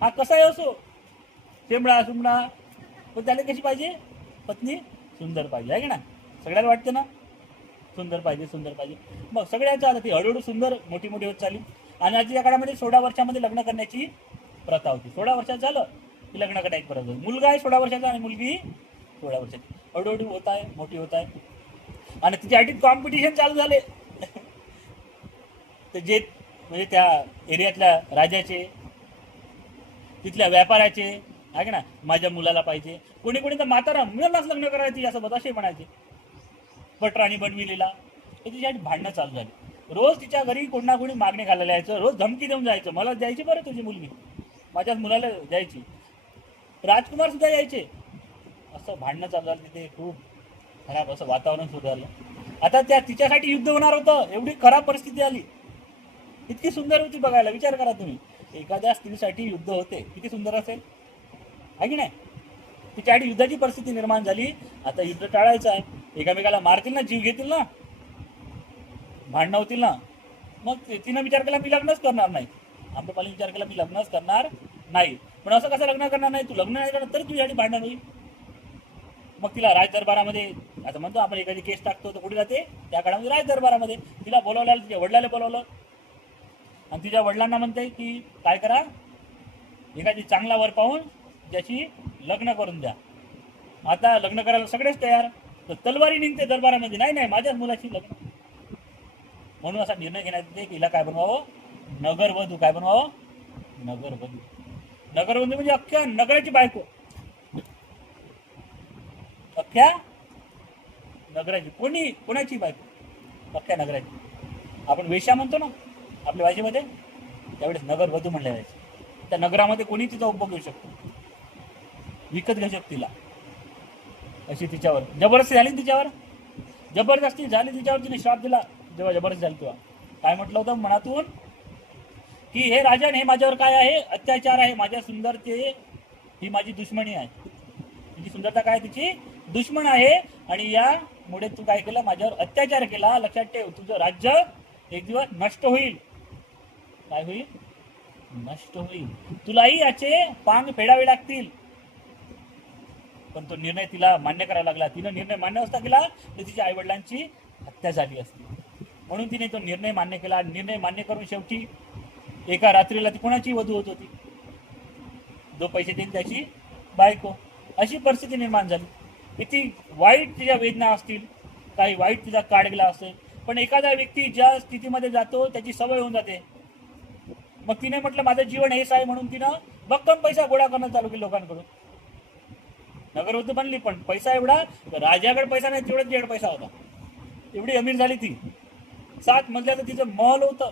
हा कसाही असो, शेंबडा सुमडा, पण त्याला कशी पाहिजे? पत्नी सुंदर पाहिजे, आहे की ना. सगळ्याला वाटते ना सुंदर पाहिजे, सुंदर पाहिजे. मग सगळ्याचं आता ती हळूहळू सुंदर मोठी मोठी होत चालली. आणि आजच्या काळामध्ये 16 वर्षामध्ये लग्न करण्याची प्रथा होती. 16 वर्षात झालं की लग्न करण्याची प्रथा होती. मुलगा आहे 16 वर्षाचा आणि मुलगी 16 वर्षाची. हळूहळू होत आहे, मोठी होत आहे. आणि तिच्यासाठी कॉम्पिटिशन चालू झाले. तर जे म्हणजे त्या एरियातल्या राजाचे, तिथल्या व्यापाऱ्याचे, आहे ना, माझ्या मुलाला पाहिजे. कोणी कोणी तर म्हातारा मुलालाच लग्न करायची यासोबत असे म्हणायचे. पटराणी बनविलेला. तर तिच्यासाठी भांडणं चालू झाली. रोज तिच्या घरी कोणी ना कोणी मागणी घालायला यायचं, रोज धमकी देऊन जायचं, मला द्यायची बरं तुझी मुलगी, माझ्याच मुलाला द्यायची. राजकुमार सुद्धा यायचे. असं भांडणं चालू झालं तिथे. खूप खराब असं वातावरण सुरू झालं. आता त्या तिच्यासाठी युद्ध होणार होतं, एवढी खराब परिस्थिती आली. इतकी सुंदर होती बघायला. विचार करा तुम्ही, एखाद्या स्त्रीसाठी युद्ध होते, किती सुंदर असेल, आहे की नाही. तिच्यासाठी युद्धाची परिस्थिती निर्माण झाली. आता युद्ध टाळायचं आहे, एकामेकाला मारतील ना, जीव घेतील ना, भांडणं होतील ना. मग तिनं विचार केला मी लग्नच करणार नाही. आम्रपालीने विचार केला मी लग्नच करणार नाही. पण असं कसं लग्न करणार नाही? तू लग्न नाही करणार तरी तुझ्यासाठी भांडण होईल. मग तिला राजदरबारामध्ये, आता म्हणतो आपण एखादी केस टाकतो तर कुठे जाते? त्या काळामध्ये राजदरबारामध्ये. तिला बोलावलं, तिच्या वडिलाला बोलावलं आणि तिच्या वडिलांना म्हणते की काय करा, एखादी चांगला वर पाहून त्याची लग्न करून द्या. आता लग्न करायला सगळेच तयार. तर तलवारी निघते दरबारामध्ये, नाही नाही माझ्याच मुलाची लग्न. म्हणून असा निर्णय घेण्यात येते की हिला काय बनवावं? नगरवधू. काय बनवावं? नगरवधू. नगरवधू म्हणजे अख्ख्या नगराची बायको, अख्ख्या नगराची. कोणाची बायको? अख्ख्या नगराची. आपण वेश्या म्हणतो ना आपल्या भाषेमध्ये, त्यावेळेस नगरवधू म्हणले जायचे. त्या नगरामध्ये कोणी तिचा उपभोग घेऊ शकतो, विकत घेऊ शकतो तिला. अशी तिच्यावर जबरदस्ती झाली ना तिच्यावर, जबरदस्ती झाली तिच्यावर, तिने श्राप दिला जेव्हा जबरदस्ती झाली तेव्हा. काय म्हटलं होतं मनातून की हे राजन, हे माझ्यावर काय आहे, अत्याचार आहे, माझ्या सुंदरते ही माझी दुश्मनी आहे, तिची सुंदरता काय तिची दुश्मन आहे, आणि यामुळे तू काय केलं, माझ्यावर अत्याचार केला. लक्षात ठेव, तुझं राज्य एक दिवस नष्ट होईल. काय होईल? नष्ट होईल. तुलाही याचे पांग फेडावे लागतील. पण तो निर्णय तिला मान्य करावा लागला. तिनं निर्णय मान्य असता केला तर तिच्या आई वडिलांची हत्या झाली असती. म्हणून तिने तो निर्णय मान्य केला. निर्णय मान्य करून शेवटी एका रात्रीला ती कोणाची वधू होत होती, जो पैसे देईल त्याची बायको. अशी परिस्थिती निर्माण झाली. किती वाईट तिच्या वेदना असतील, काही वाईट तिचा काळ गेला असेल, पण एखादा व्यक्ती ज्या स्थितीमध्ये जातो त्याची सवय होऊन जाते. मग तिने म्हटलं माझं जीवन हेच आहे, म्हणून तिनं भक्कम पैसा गोळा करणं चालू केलं लोकांकडून. नगरवधू बनली, पण पैसा एवढा, राजाकडे पैसा नाही तेवढाच जेड पैसा होता. एवढी अमीर झाली ती. 7 मजल्याचं तिचं महल होतं.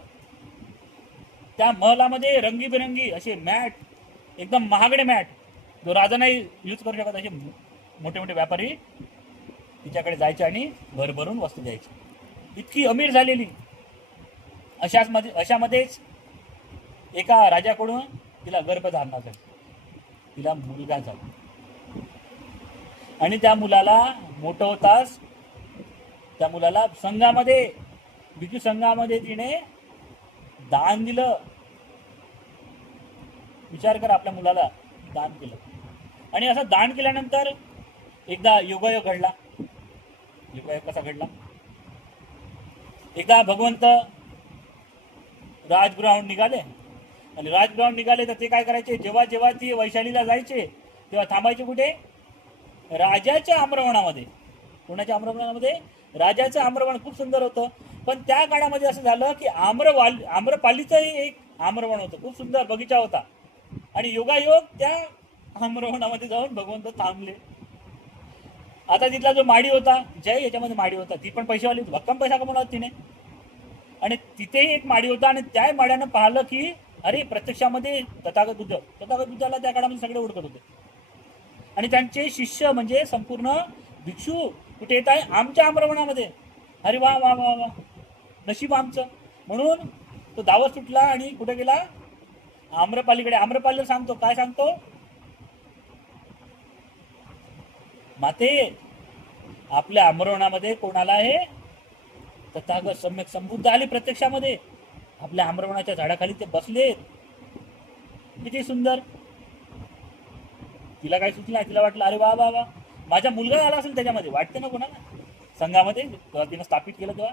त्या महलामध्ये रंगीबेरंगी असे मॅट, एकदम महागडे मॅट, जो राजा नाही यूज करू शकत, असे मोठे मोठे व्यापारी तिच्याकडे जायचे आणि भरभरून वस्तू द्यायची. इतकी अमीर झालेली. अशामध्येच एका राजाकडून तिला गर्भधारणा झाली, तिला मुलगा झाला. आणि त्या मुलाला मोठं होताच त्या मुलाला संघामध्ये, भिक्षू संघामध्ये तिने दान दिलं. विचार कर, आपल्या मुलाला दान केलं. आणि असं दान केल्यानंतर एकदा योगायोग घडला. योगायोग कसा घडला? एकदा भगवंत राजगृहाहून निघाले, आणि राजगृहाहून निघाले तर ते काय करायचे, जेव्हा जेव्हा ती वैशालीला जायचे तेव्हा थांबायचे कुठे? राजाच्या आम्रवनामध्ये. कोणाच्या आम्रवनामध्ये? राजाचं आम्रवण खूप सुंदर होतं. पण त्या काळामध्ये असं झालं की आम्रपालीचंही एक आम्रवण होतं, खूप सुंदर बगीचा होता. आणि योगायोग त्या आम्रवनामध्ये जाऊन भगवंत थांबले. आता तिथला जो माडी होता, जय याच्यामध्ये माडी होता, ती पण पैसेवाली होती, भक्कम पैसा कमवला होता तिने. आणि तिथेही एक माडी होता, आणि त्या माड्यानं पाहिलं की अरे प्रत्यक्षामध्ये तथागत बुद्धाला त्या काळामध्ये सगळे ओळखत होते. आणि त्यांचे शिष्य म्हणजे संपूर्ण भिक्षू कुठे येत आहे? आमच्या आम्रवनामध्ये. अरे वा वा वा वा, नशीब आमचं. म्हणून तो धावत सुटला आणि कुठे गेला? आम्रपालीकडे. आम्रपालीला सांगतो, काय सांगतो? माते, आपल्या आम्रवनामध्ये कोणाला आहे? तथागत सम्यक संबुद्ध आली प्रत्यक्षामध्ये. आपल्या आम्रवनाच्या झाडाखाली ते बसलेत. किती सुंदर. तिला काय सुचलं? तिला वाटलं अरे वा वा वा, माझा मुलगा आला असेल त्याच्यामध्ये. वाटते ना कोणाला संघामध्ये, तेव्हा तिनं स्थापित केलं तेव्हा.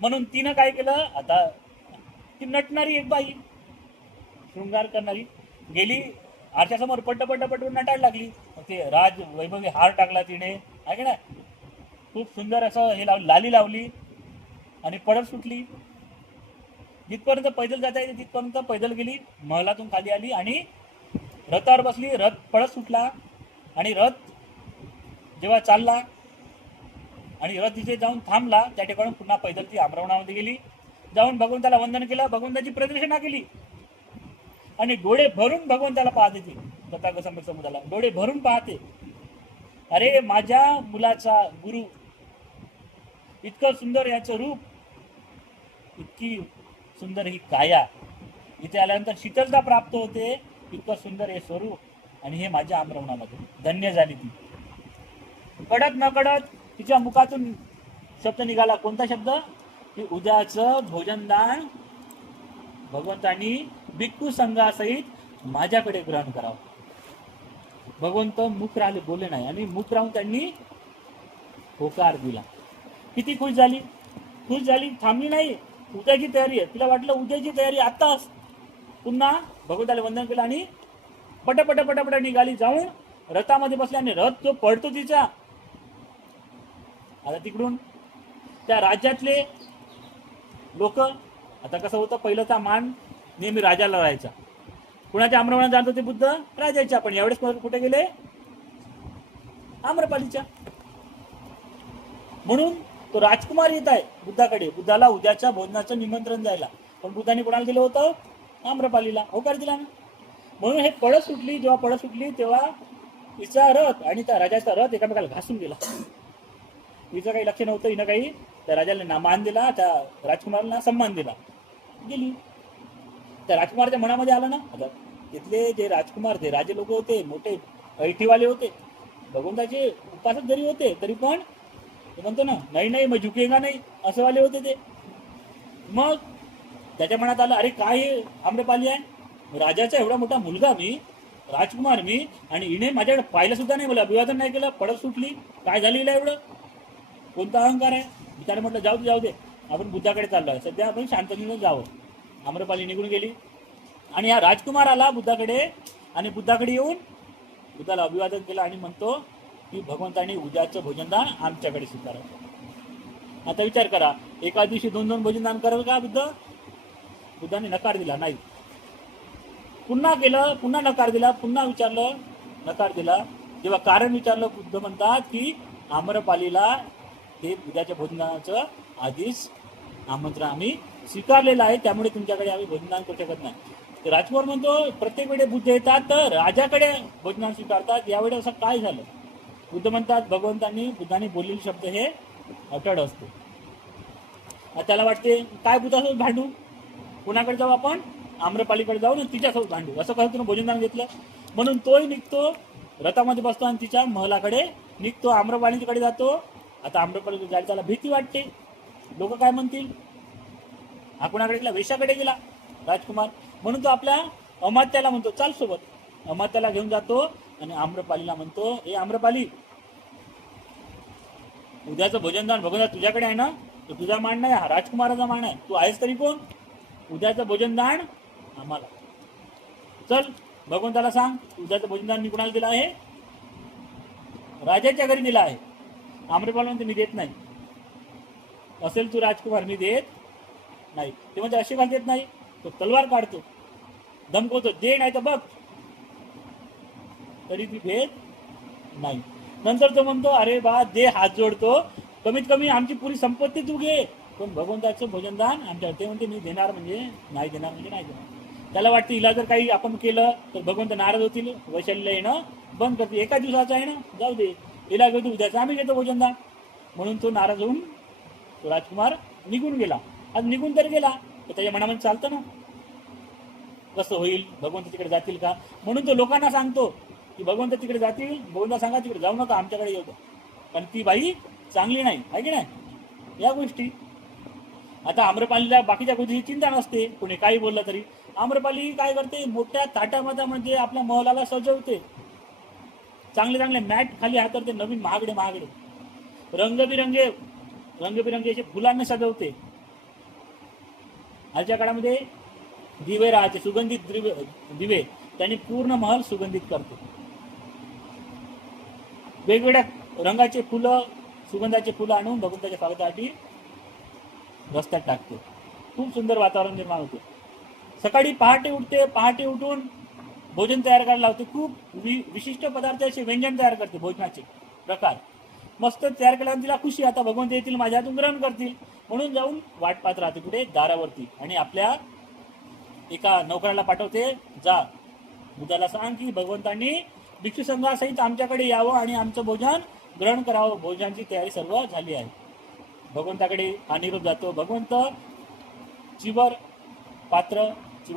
म्हणून तिनं काय केलं, आता ती नटणारी एक बाई, शृंगार करणारी, गेली आरशासमोर पट्ट नटायला लागली. ते राज वैभवी हार टाकला तिने, आहे ना, खूप सुंदर असं हे लाली लावली आणि पडत सुटली. जिथपर्यंत पैदल जाता येते तिथपर्यंत पैदल गेली, महलातून खाली आली आणि रथावर बसली. रथ पळत सुटला, आणि रथ जेव्हा चालला आणि रथ तिथे जाऊन थांबला, त्या ठिकाणी पुन्हा पैदल ती आम्रवनामध्ये गेली. जाऊन भगवंताला वंदन केलं, भगवंताची प्रदक्षिणा केली, आणि डोळे भरून भगवंताला पाहते ती. तथागत सम्यक संबुद्धाला डोळे भरून पाहते. अरे माझ्या मुलाचा गुरु, इतकं सुंदर याचं रूप, इतकी सुंदर ही काया, इथे आल्यानंतर शीतलता प्राप्त होते, इतकं सुंदर हे स्वरूप, आणि हे माझ्या आम्रवनामध्ये. धन्य झाली ती. कळत न कळत तिच्या मुखातून शब्द निघाला. कोणता शब्द? की उद्याचं भोजनदान भगवंतांनी भिक्खू संघासहित माझ्याकडे ग्रहण करावं. भगवंत मुख राहिले, बोलले नाही, आणि मुख राहून त्यांनी होकार दिला. किती खुश झाली, खुश झाली, थांबली नाही. उद्याची तयारी आहे, तिला वाटलं उद्याची तयारी आताच. पुन्हा भगवंताला वंदन केलं आणि पट निघाली. जाऊन रथामध्ये बसले, आणि रथ जो पडतो तिचा. आता तिकडून त्या राज्यातले लोक, आता कसं होतं, पहिल्याचा मान नेहमी राजाला राहायचा. कुणाच्या आम्रवनात जात होते बुद्ध? राजाच्या. पण यावेळेस कुठे गेले? आम्रपालीच्या. म्हणून तो राजकुमार येत आहे बुद्धाकडे, बुद्धाला उद्याच्या भोजनाचं निमंत्रण द्यायला. पण बुद्धाने कोणाला दिलं होतं? आम्रपालीला होकार दिला ना. म्हणून हे पळत सुटली. जेव्हा पळत सुटली तेव्हा हिचा रथ आणि त्या राजाचा रथ एकामेकाला घासून गेला. हिचं काही लक्ष नव्हतं, हिनं काही त्या राजाला मान दिला, त्या राजकुमाराला सन्मान दिला, गेली. त्या राजकुमारच्या मनामध्ये आलं ना, आता तिथले जे राजकुमार जे राजे लोक होते, मोठे ऐटीवाले होते, भगवंताचे उपासक जरी होते तरी पण ते म्हणतो ना, नाही नाही मग झुकेगा नाही, असं वाले होते ते. मग त्याच्या मनात आलं, अरे काय हे आम्रपाली आहे, राजाचा एवढा मोठा मुलगा मी, राजकुमार मी, आणि हिने माझ्याकडे पाहिलं सुद्धा नाही, मला अभिवादन नाही केलं, पडत सुटली, काय झाली हिला एवढं, कोणता अहंकार आहे. त्याने म्हटलं जाऊ दे, आपण बुद्धाकडे चाललो आहे, सध्या आपण शांततेने जावं. आम्रपाली निघून गेली आणि हा राजकुमार आला बुद्धाकडे, आणि बुद्धाकडे येऊन बुद्धाला अभिवादन केलं आणि म्हणतो की भगवंतांनी उद्याचं भोजनदान आमच्याकडे स्वीकारावं. आता विचार करा, एका दिवशी 2-2 भोजनदान करावं का बुद्धाने नकार दिला नाही. पुन्हा केलं, पुन्हा नकार दिला, पुन्हा विचारलं, नकार दिला. जेव्हा कारण विचारलं, बुद्ध म्हणतात की आम्रपालीला हे उद्याच्या भोजनाचं आधीच आमंत्रण आम्ही स्वीकारलेलं आहे, त्यामुळे तुमच्याकडे आम्ही भोजनदान करू शकत नाही. राजकुमार म्हणतो, प्रत्येक वेळी बुद्ध येतात तर राजाकडे भोजनदान स्वीकारतात, यावेळी असं काय झालं. बुद्ध म्हणतात, बुद्धाने बोललेले शब्द हे अटळ असते. त्याला वाटते काय बुद्धासोबत भांडू, कुणाकडे जाऊ आपण, आम्रपालीकडे जाऊ ना, तिच्यासोबत भांडू, असं कसं तुला भोजनदान घेतलं. म्हणून तोही निघतो, रथामध्ये बसतो आणि तिच्या महलाकडे निघतो, आम्रपालीकडे जातो. आता आम्रपालीकडे जायला त्याला भीती वाटते, लोक काय म्हणतील, हा कुणाकडे गेला, वेशाकडे गेला राजकुमार. म्हणून तो आपल्या अमात्याला म्हणतो चाल सोबत. अमात्याला घेऊन जातो आणि आम्रपालीला म्हणतो, ए आम्रपाली, उद्याचं भोजनदान भगवंता तुझ्याकडे आहे ना, तो तुझा मान नाही, हा राजकुमाराचा मान आहे, तू आहेस तरी कोण, उद्याचं भोजनदान आम्हाला. चल भगवंताला सांग, उद्याचं भोजनदान मी कुणाला दिलं आहे, राजाच्या घरी दिलं आहे. आम्रपाली म्हणते मी देत नाही. असेल तू राजकुमार, मी देत नाही. ते म्हणजे असे का देत नाही, तो तलवार काढतो, धमकवतो, दे नाही तर बघ, तरी ती भेट नाही. नंतर तो म्हणतो, अरे बा दे, हात जोडतो, कमीत कमी आमची पुरी संपत्ती तू घे, पण भगवंताचं भोजनदान आमच्या. ते म्हणते मी देणार म्हणजे नाही देणार म्हणजे नाही देणार. त्याला वाटतं हिला जर काही आपण केलं तर भगवंत नाराज होतील, वैशालीला येणं बंद करते, एका दिवसाचं आहे ना, जाऊ दे, हिला घेतो उद्याचं आम्ही घेतो भोजनदान. म्हणून तो नाराज होऊन तो राजकुमार निघून गेला. आज निघून तर गेला, तर त्याच्या मनामध्ये चालतं ना, कसं होईल, भगवंत तिकडे जातील का. म्हणून तो लोकांना सांगतो की भगवंत तिकडे जातील, भगवंत सांगा तिकडे जाऊ नका, आमच्याकडे येतो. पण ती बाई चांगली नाही आहे की नाही या गोष्टी. आता आम्रपालीला बाकीच्या गोष्टीची चिंता नसते, कोणी काही बोललं तरी. आम्रपाली काय करते, मोठ्या ताटामाटा म्हणजे आपल्या महलाला सजवते, चांगले चांगले मॅट खाली हातरते, नवीन महागडे रंगबिरंगे असे फुलांना सजवते. आजच्या काळामध्ये दिवे राहते, सुगंधित दिवे, त्यांनी पूर्ण महल सुगंधित करते. वेगवेगळ्या रंगाचे फुलं, सुगंधाचे फुलं आणून भगवंताच्या स्वागतासाठी रस्त्यात टाकते. खूप सुंदर वातावरण निर्माण होते. सकाळी पहाटे उठते, पहाटे उठून भोजन तयार करायला लावते. खूप विशिष्ट पदार्थाचे व्यंजन तयार करते, भोजनाचे प्रकार मस्त तयार केल्यानंतर तिला खुशी, आता भगवंत येतील, माझ्या हातून ग्रहण करतील. म्हणून जाऊन वाट पाहत राहते कुठे, दारावरती. आणि आपल्या एका नोकराला पाठवते, जा बुद्धाला सांग की भगवंतांनी भिक्षू संघासहित आमच्याकडे यावं आणि आमचं भोजन ग्रहण करावं, भोजनाची तयारी सर्व झाली आहे. भगवंताकडे हा निरोप जातो. भगवंत चिवर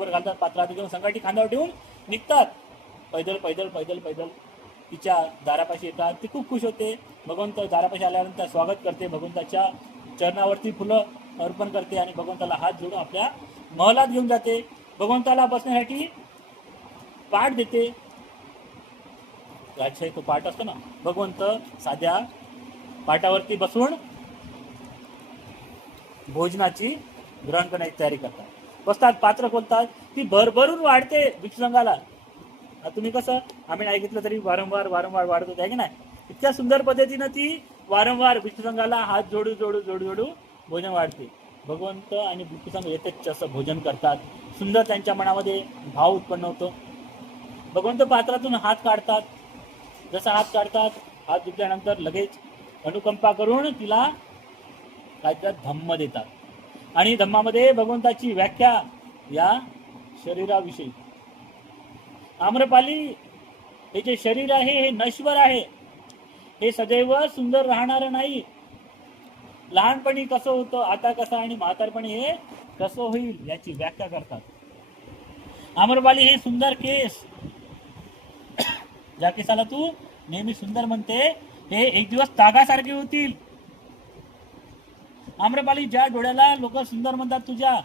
घालतात, पात्रात घेऊन संघाटी खांद्यावर ठेवून निघतात, पैदल तिच्या दारापाशी येतात. ती खूप खुश होते. भगवंत दारापाशी आल्यानंतर स्वागत करते, भगवंताच्या चरणावरती फुलं अर्पण करते आणि भगवंताला हात जोडून आपल्या महलात घेऊन जाते. भगवंताला बसण्यासाठी पाठ देते. राजशाही तो पाठ असतो ना, भगवंत साध्या पाटावरती बसून भोजनाची ग्रहण करण्याची तयारी करतात. बसतात, पात्र खोलतात, ती भरभरून वाढते भिक्षुसंघाला. तुम्ही कसं, आम्ही नाही घेतलं तरी वारंवार वाढत होते आहे की नाही, इतक्या सुंदर पद्धतीनं ती वारंवार भिक्षुसंघाला हात जोडू भोजन वाढते. भगवंत आणि भिक्षुसंघ येतेच असं भोजन करतात. सुंदर त्यांच्या मनामध्ये भाव उत्पन्न होतो. भगवंत पात्रातून हात काढतात. जसा हात काढतात, हात धुतल्यानंतर लगेच अनुकंपा करून तिला काहीतरी धम्म देतात. आणि धम्मामध्ये भगवंताची व्याख्या, या शरीराविषयी. आम्रपाली हे जे शरीर आहे हे नश्वर आहे, हे सदैव सुंदर राहणार नाही. लहानपणी कसं होतं, आता कसं आणि म्हातारपणी हे कसं होईल याची व्याख्या करतात. आम्रपाली हे सुंदर केस, ज्या केसाला तू नेहमी सुंदर म्हणते, हे एक दिवस तागासारखे होतील. आम्रपाली ज्या डोळ्याला लोक सुंदर म्हणतात, तुझ्या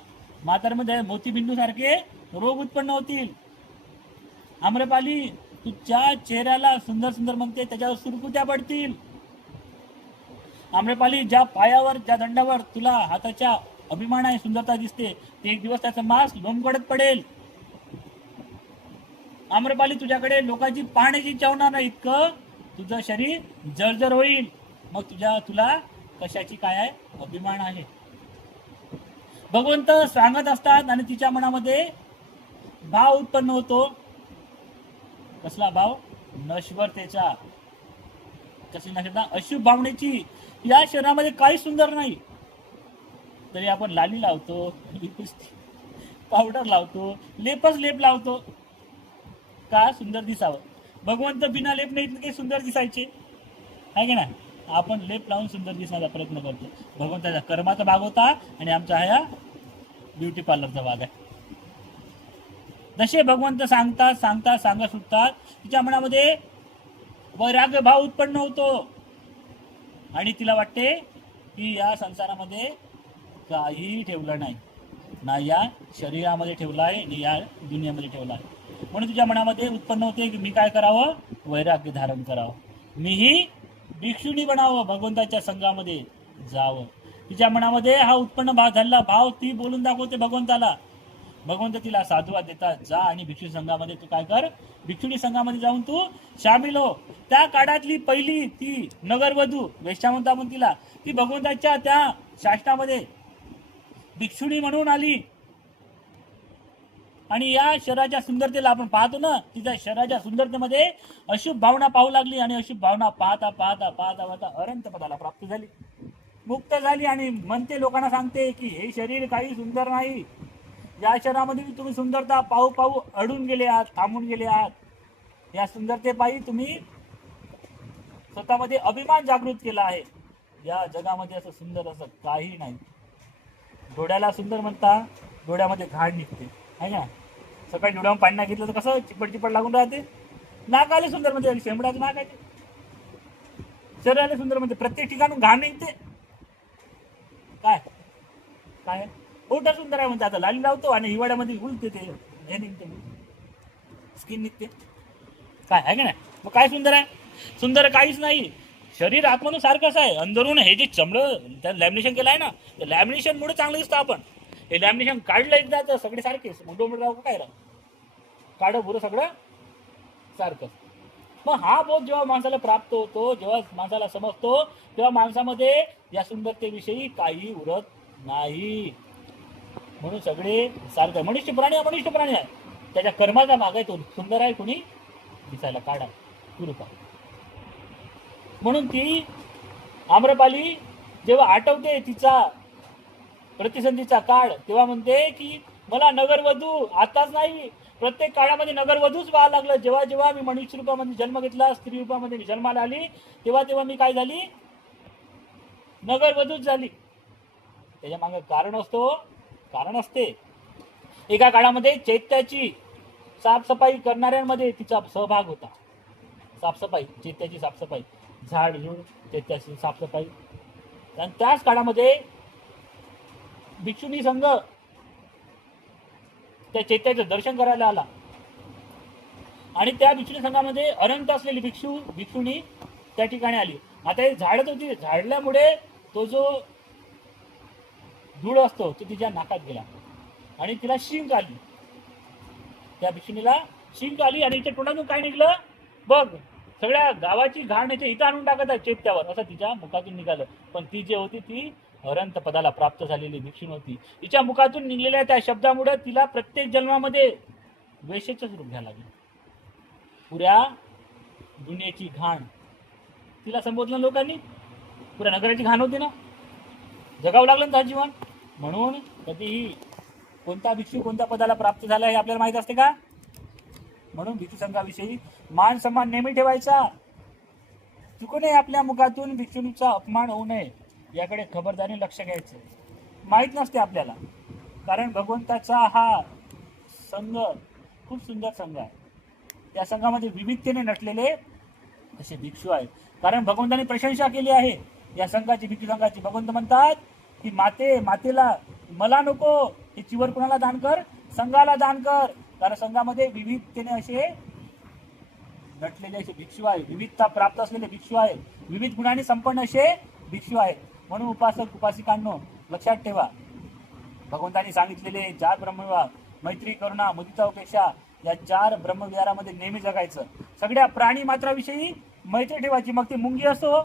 म्हातारमध्ये मोतीबिंदू सारखे रोग उत्पन्न होतील. आम्रपाली तुझ्या चेहऱ्याला सुंदर सुंदर म्हणते, त्याच्यावर सुरकुत्या पडतील. आम्रपाली ज्या पायावर, ज्या दंडावर तुला हाताच्या अभिमान आहे, सुंदरता दिसते, ते एक दिवस त्याचं मांस लोंबकळत पडेल. आम्रपाली तुझ्याकडे लोकांची पाहण्याची इच्छा होणार नाही, इतकं तुझं शरीर जर्जर होईल. मग तुला कशाची काय आहे, अभिमान आहे. भगवंत सांगत असतात आणि तिच्या मनामध्ये भाव उत्पन्न होतो. कसला भाव? नश्वरतेचा. कशी नश्वरता? अशुभ भावनेची. या शरीरामध्ये काही सुंदर नाही, तरी आपण लाली लावतो, पावडर लावतो, लेपच लेप लावतो, का सुंदर दिसावं. भगवंत बिना लेप नाही काही सुंदर दिसायचे आहे की नाही? आपण लेप लावून सुंदर दिसण्याचा प्रयत्न करतो. भगवंताचा कर्माचा भाग होता आणि आमचा हा ब्युटी पार्लरचा भाग आहे. जसे भगवंत सांगतात सुटतात, तिच्या मनामध्ये वैराग्य भाव उत्पन्न होतो आणि तिला वाटते की या संसारामध्ये काही ठेवलं नाही, ना या शरीरामध्ये ठेवलं आहे, ना या दुनियामध्ये ठेवलं आहे. म्हणून तुझ्या मनामध्ये उत्पन्न होते की मी काय करावं? वैराग्य धारण करावं, मीही भिक्षुणी बनावं, भगवंताच्या संघामध्ये जावं. तिच्या मनामध्ये हा उत्पन्न भाव झालेला भाव ती बोलून दाखवते भगवंताला. भगवंत तिला साधुवाद देतात, जा आणि भिक्षू संघामध्ये तू काय कर, भिक्षुणी संघामध्ये जाऊन तू सामील हो. त्या काळातली पहिली ती नगरवधू, वेश्या म्हणतो आपण तिला, ती भगवंताच्या त्या शासनामध्ये भिक्षुणी म्हणून आली. आणि या शरीराच्या सुंदरतेला आपण पाहतो ना, तिच्या शरीराच्या सुंदरतेमध्ये अशुभ भावना पाहू लागली आणि अशुभ भावना पाहता पाहता पाहता पाहता अनंत पदाला प्राप्त झाली, मुक्त झाली. आणि म्हणते, लोकांना सांगते की हे शरीर काही सुंदर नाही. या शरीरामध्ये तुम्ही सुंदरता पाहू पाहू अडून गेले आहात, थांबून गेले आहात. या सुंदरतेपायी तुम्ही स्वतःमध्ये अभिमान जागृत केला आहे. या जगामध्ये असं सुंदर असं काही नाही. डोळ्याला सुंदर म्हणता, डोळ्यामध्ये घाण निघते आहे ना. सकाळी डोळ्यावर पाणी नाही घेतलं तर कसं चिपट चिपट लागून राहते. नाकाले सुंदर म्हणजे शेंबडाचं नाक आहे ते. शरीराला सुंदर म्हणजे प्रत्येक ठिकाणून घाण निघते. काय काय ओठ सुंदर आहे म्हणते, आता लाली लावतो आणि हिवाळ्यामध्ये उलते ते हे निघते, स्किन निघते. काय आहे का नाही? मग काय सुंदर आहे? सुंदर काहीच नाही. शरीर आत्मनू सारखंच आहे. अंदरून हे जे चमडं त्या लॅमिनेशन केलं आहे ना, त्या लॅमिनेशन मुळे चांगलं दिसतं. आपण हे लॅमिनेशन काढलं एकदा तर सगळे सारखेच मोठं राहू काय राहू, काढं बुरं सगळं सारखं. मग हा बोध जेव्हा माणसाला प्राप्त होतो, जेव्हा माणसाला समजतो, तेव्हा माणसामध्ये या सुंदरतेविषयी काही उरत नाही. म्हणून सगळे सारखं. मनुष्य प्राणी आहे, त्याच्या कर्माचा भाग आहे. तो सुंदर आहे, कुणी दिसायला काढा कुरूपा. म्हणून ती आम्रपाली जेव्हा आठवते तिचा प्रतिसंधीचा काळ, तेव्हा म्हणते की मला नगरवधू, आताच नाही प्रत्येक काळामध्ये नगरवधूच व्हावं लागलं. जेव्हा जेव्हा मी मनुष्य रूपामध्ये जन्म घेतला, स्त्री रूपामध्ये मी जन्माला आली, तेव्हा तेव्हा मी काय झाली? नगरवधूच झाली. त्याच्या मागे कारण असते. एका काळामध्ये चैत्याची साफसफाई करणाऱ्यांमध्ये तिचा सहभाग होता. साफसफाई, चैत्याची साफसफाई, झाड झुड, चैत्याची साफसफाई. आणि त्याच काळामध्ये भिक्षुणी संघ त्या चैत्याचं दर्शन करायला आला. आणि त्या भिक्षुणी संघामध्ये अनंत असलेली भिक्षुणी त्या ठिकाणी आली. आता हे झाडत होती, झाडल्यामुळे तो जो धूळ असतो तो तिच्या नाकात गेला आणि तिला शिंक आली. त्या भिक्षुणीला शिंक आली आणि तिच्या तोंडातून काय निघलं बघ, सगळ्या गावाची घाण याच्या इथं आणून टाकत आहे चैत्यावर, असं तिच्या मुखातून निघालं. पण ती जे होती ती अनंत पदाला प्राप्त झालेली भिक्षुणी होती. तिच्या मुखातून निघलेल्या त्या शब्दामुळे तिला प्रत्येक जन्मामध्ये वेश्येचं रूप घ्यायला लागलं. पुऱ्या दुनियेची घाण तिला संबोधलं लोकांनी. पुऱ्या नगराची घाण होती ना, जगावं लागलं ना जीवन. म्हणून कधीही कोणता भिक्षू कोणत्या पदाला प्राप्त झाला हे आपल्याला माहित असते का? म्हणून भिक्षू संघाविषयी मान सन्मान नेहमी ठेवायचा. चुकू नये आपल्या मुखातून भिक्षूंचा अपमान होऊ नये याकडे खबरदारी लक्ष द्यायचं. माहीत नसते आपल्याला, कारण भगवंताचा हा संघ खूप सुंदर संघ आहे. त्या संघामध्ये विविधतेने नटलेले असे भिक्षू आहेत. कारण भगवंताने प्रशंसा केली आहे या संघाची, भिक्षू संघाची. भगवंत म्हणतात की मातेला मला नको, हे चिवर कुणाला दान कर, संघाला दान कर. कारण संघामध्ये विविधतेने असे नटलेले असे भिक्षू आहेत, विविधता प्राप्त असलेले भिक्षू आहेत, विविध गुणांनी संपन्न असे भिक्षू आहेत. म्हणून उपासक उपासिकांनो लक्षात ठेवा, भगवंतांनी सांगितलेले 4 ब्रह्मविहार मैत्री, करुणा, मुदिता, उपेक्षा या 4 ब्रह्मविहारामध्ये नेहमी जगायचं. सगळ्या प्राणी मात्राविषयी मैत्री ठेवायची. मग ते मुंगी असो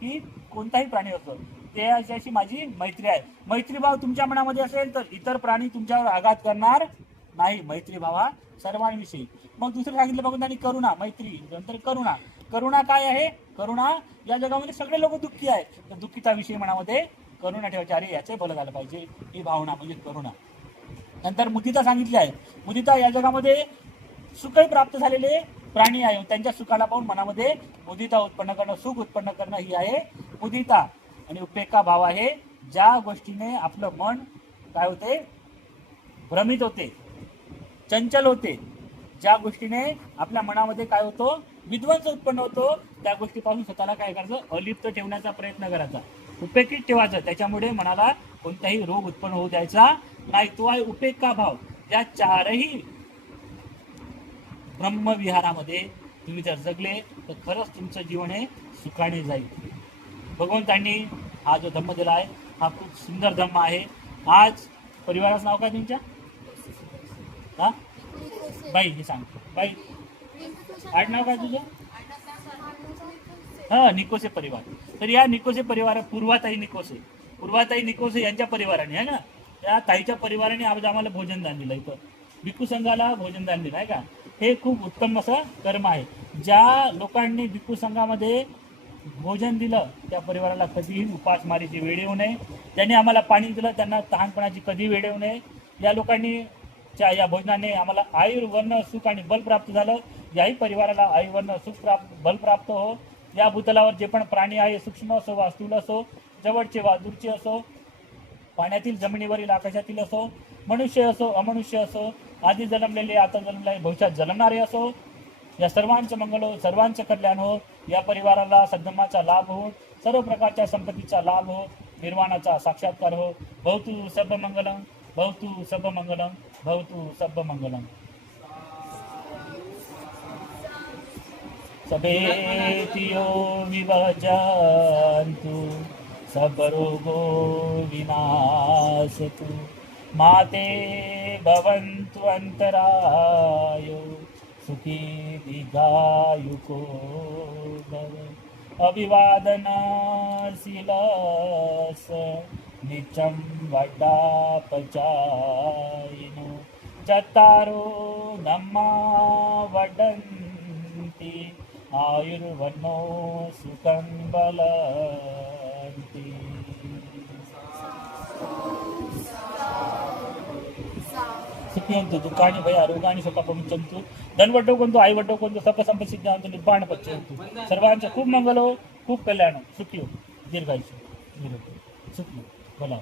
की कोणताही प्राणी असो, त्याच्याशी माझी मैत्री आहे. मैत्रीभाव तुमच्या मनामध्ये असेल तर इतर प्राणी तुमच्यावर आघात करणार नाही. मैत्रीभावा सर्वांविषयी. मग दुसरं सांगितलं भगवंतांनी करुणा, मैत्री नंतर करुणा. करुणा काय आहे? करुणा, या जगामध्ये सगळे लोक दुःखी आहेत, तर दुःखिताविषयी मनामध्ये करुणा ठेवायची. अरे याचे भलं झालं पाहिजे, ही भावना म्हणजे करुणा. नंतर मुदिता सांगितली आहे. मुदिता, या जगामध्ये सुखही प्राप्त झालेले प्राणी आहे, त्यांच्या सुखाला पाहून मनामध्ये मुदिता उत्पन्न करणं, सुख उत्पन्न करणं ही आहे मुदिता. आणि उपेक्षा भाव आहे, ज्या गोष्टीने आपलं मन काय होते, भ्रमित होते, चंचल होते, ज्या गोष्टीने आपल्या मनामध्ये काय होतो, विध्वंस उत्पन्न होतो, त्या गोष्टीपासून स्वतःला काय करायचं, अलिप्त ठेवण्याचा प्रयत्न करायचा, उपेक्षित ठेवायचं. त्याच्यामुळे मनाला कोणताही रोग उत्पन्न होऊ द्यायचा नाही. तो आहे उपेक्षा भाव. या 4ही ब्रह्मविहारामध्ये तुम्ही जर जगले तर खरंच तुमचं जीवन हे सुखाने जाईल. भगवंतांनी हा जो धम्म दिला आहे हा खूप सुंदर धम्म आहे. आज परिवाराचं नाव काय तुमच्या? हा बाई, हे सांगतो बाई, आडनाव काय तुझं? हा, निकोसे परिवार. तर या निकोसे परिवार, पूर्वाताई निकोसे यांच्या परिवाराने आहे ना, त्या ताईच्या परिवाराने आज आम्हाला भोजन दान दिलं. इथं भिक्खू संघाला भोजन दान दिलं आहे का. हे खूप उत्तम असं कर्म आहे. ज्या लोकांनी भिक्खू संघामध्ये भोजन दिलं त्या परिवाराला कधीही उपासमारीची वेळ येऊ नये. ज्यांनी आम्हाला पाणी दिलं त्यांना तहानपणाची कधी वेळ येऊ नये. या लोकांनी या भोजनाने आम्हाला आयुर्वर्ण सुख आणि बल प्राप्त झालं. याही परिवाराला आयुर्वर्ण सुख बल प्राप्त हो. या भूतलावर जे पण प्राणी आहे, सूक्ष्म असो वा स्थूल असो, जवळचे वा दूरचे असो, पाण्यातील जमिनीवरील आकाशातील असो, मनुष्य असो अमनुष्य असो, आधी जन्मलेले आता जन्मलेले भविष्यात जन्मणारे असो, या सर्वांचं मंगल हो, सर्वांचं कल्याण हो. या परिवाराला सद्धम्माचा लाभ हो, सर्व प्रकारच्या संपत्तीचा लाभ हो, निर्वाणाचा साक्षात्कार हो. भवतु सर्व मंगलम, भवतु सर्व मंगलम, भवतु सर्व मंगलम. सभेतियो विभजन्तु सबरोगो विनाशतु. माते भवन्तु अन्तरायो सुखी दीर्घायुको भव. अभिवादनशीलस नित्यं वड्डापचायिनो. चत्तारो धम्मा वदन्ति आयुर्वन्नो सुखं बलन्ति. सुखियंतु दुःखानि भय आरोगानि शोकापमुच्यन्तु. धनवड्डो कोणतो, आई वड्डो कोणतो, सप संपत्ती सिद्धांत निर्वाण पच्यंतु. सर्वांचं खूप मंगल हो, खूप कल्याण हो, सुखी हो, दीर्घायुष्य, सुखी भला.